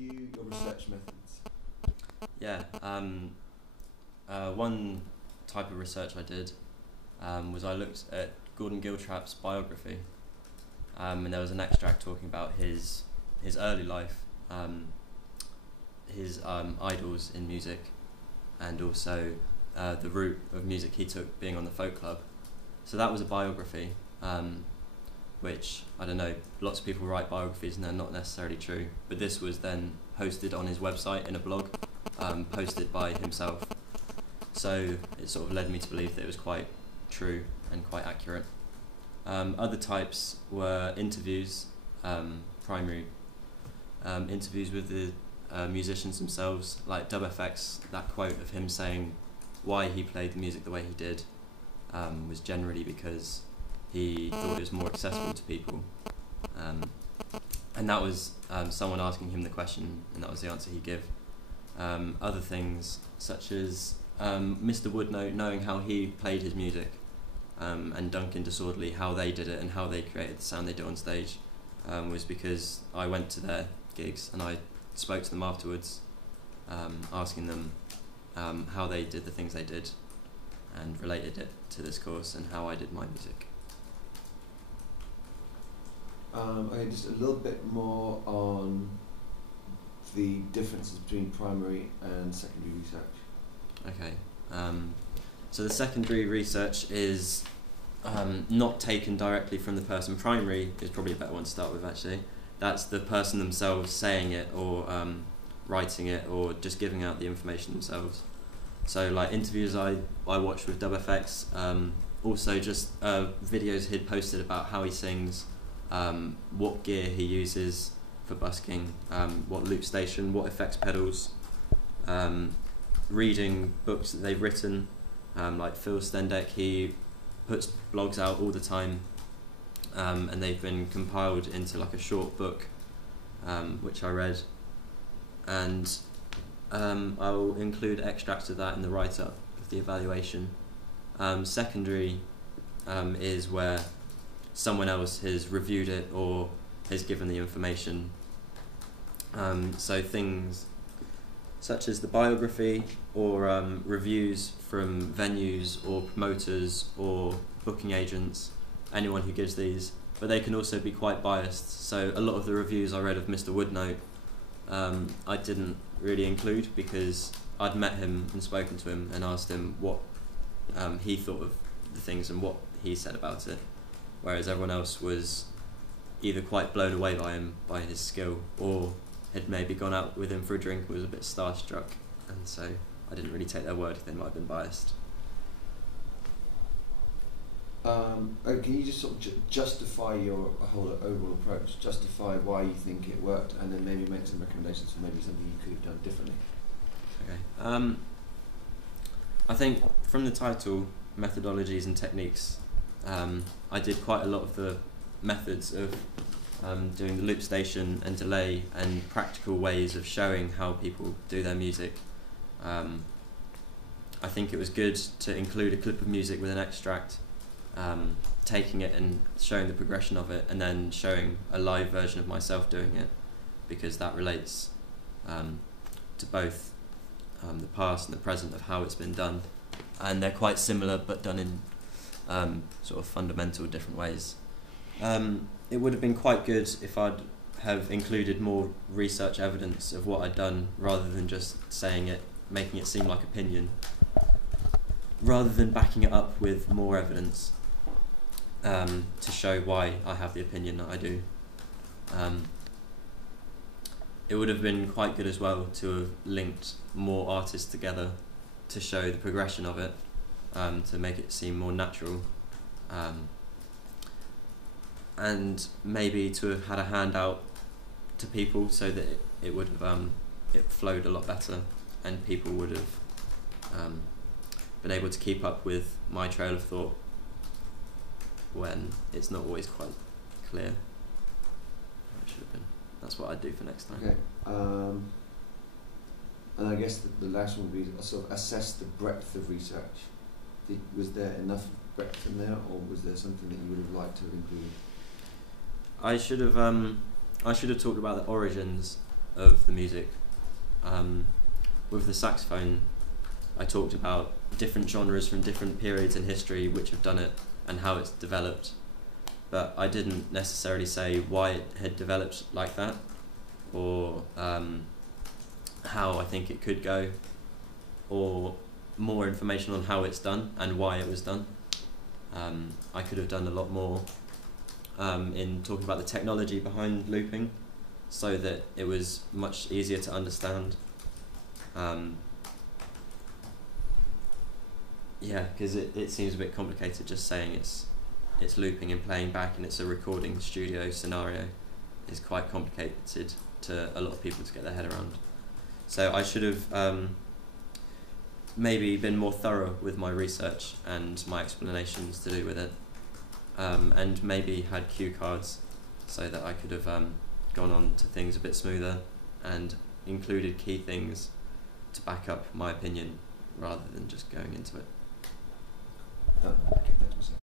review your research methods? Yeah, one type of research I did was I looked at Gordon Giltrap's biography, and there was an extract talking about his early life, his idols in music, and also the route of music he took being on the folk club. So that was a biography, which, I don't know, lots of people write biographies and they're not necessarily true, but this was then hosted on his website in a blog, posted by himself. So it sort of led me to believe that it was quite true and quite accurate. Other types were interviews, primary interviews with the musicians themselves, like DubFX. That quote of him saying why he played the music the way he did was generally because he thought it was more accessible to people, and that was someone asking him the question, and that was the answer he gave. Other things such as Mr. Woodnote knowing how he played his music, and Duncan Disorderly, how they did it and how they created the sound they do on stage, was because I went to their gigs and I spoke to them afterwards, asking them how they did the things they did and related it to this course and how I did my music. Okay, just a little bit more on the differences between primary and secondary research. Okay, so the secondary research is not taken directly from the person. Primary is probably a better one to start with, actually. That's the person themselves saying it or writing it or just giving out the information themselves. So like interviews I watched with DubFX, also just videos he'd posted about how he sings, what gear he uses for busking, what loop station, what effects pedals, reading books that they've written, like Phil Stendek, he puts blogs out all the time, and they've been compiled into like a short book, which I read, and I'll include extracts of that in the write-up of the evaluation. Secondary is where someone else has reviewed it or has given the information. So things such as the biography or reviews from venues or promoters or booking agents, anyone who gives these, but they can also be quite biased. So a lot of the reviews I read of Mr. Woodnote, I didn't really include because I'd met him and spoken to him and asked him what he thought of the things and what he said about it, whereas everyone else was either quite blown away by him, by his skill, or had maybe gone out with him for a drink and was a bit starstruck, and so I didn't really take their word. They might have been biased. Can you just sort of justify your whole overall approach, justify why you think it worked, and then maybe make some recommendations for maybe something you could have done differently? Okay. I think from the title, methodologies and techniques, I did quite a lot of the methods of doing the loop station and delay and practical ways of showing how people do their music. I think it was good to include a clip of music with an extract, taking it and showing the progression of it, and then showing a live version of myself doing it, because that relates to both the past and the present of how it's been done, and they're quite similar but done in sort of fundamental different ways. It would have been quite good if I'd have included more research evidence of what I'd done rather than just saying it, making it seem like opinion, rather than backing it up with more evidence to show why I have the opinion that I do. It would have been quite good as well to have linked more artists together to show the progression of it, to make it seem more natural. And maybe to have had a handout to people so that it would have it flowed a lot better, and people would have been able to keep up with my trail of thought when it's not always quite clear how it should have been. That's what I'd do for next time. Okay. And I guess the last one would be sort of assess the breadth of research. Was there enough breadth in there, or was there something that you would have liked to have included? I should have talked about the origins of the music. With the saxophone, I talked about different genres from different periods in history which have done it and how it's developed, but I didn't necessarily say why it had developed like that, or how I think it could go, or more information on how it's done and why it was done. I could have done a lot more in talking about the technology behind looping, so that it was much easier to understand. Yeah, because it seems a bit complicated just saying it's looping and playing back and it's a recording studio scenario. Is quite complicated to a lot of people to get their head around. So I should have maybe been more thorough with my research and my explanations to do with it, and maybe had cue cards so that I could have gone on to things a bit smoother and included key things to back up my opinion rather than just going into it.